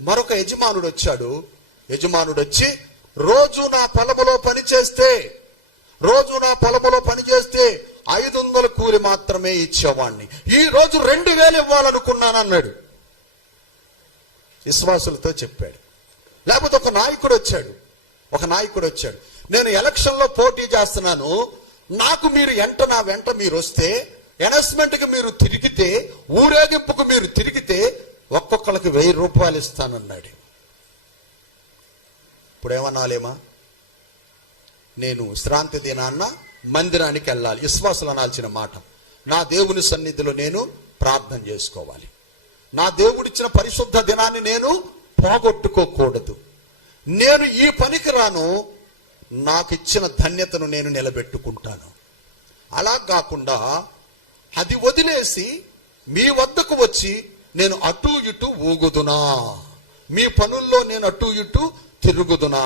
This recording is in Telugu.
మరొక యజమానుడు వచ్చాడు. యజమానుడు వచ్చి రోజు నా పొలములో పని చేస్తే 500 కూలి మాత్రమే ఇచ్చేవాడిని, ఈ రోజు 2000 ఇవ్వాలనుకున్నాను అన్నాడు. విశ్వాసులతో చెప్పాడు. లేకపోతే ఒక నాయకుడు వచ్చాడు, నేను ఎలక్షన్లో పోటీ చేస్తున్నాను, నాకు మీరు నా వెంట మీరు వస్తే, అనౌన్స్మెంట్కి మీరు తిరిగితే, ఊరేగింపుకు మీరు తిరిగితే ఒక్కొక్కరికి 1000 రూపాయలు ఇస్తానన్నాడు. ఇప్పుడు ఏమనాలేమా? నేను విశ్రాంతి దినాన్న మందిరానికి వెళ్ళాలి. విశ్వాసులు అనాల్సిన మాట, నా దేవుని సన్నిధిలో నేను ప్రార్థన చేసుకోవాలి, నా దేవుడిచ్చిన పరిశుద్ధ దినాన్ని నేను పోగొట్టుకోకూడదు, నేను ఈ పనికి రాను, నాకు ఇచ్చిన ధన్యతను నేను నిలబెట్టుకుంటాను. అలా కాకుండా అది వదిలేసి మీ వద్దకు వచ్చి నేను అటు ఇటు ఊగుదునా, మీ పనుల్లో నేను అటు ఇటు తిరుగుదునా?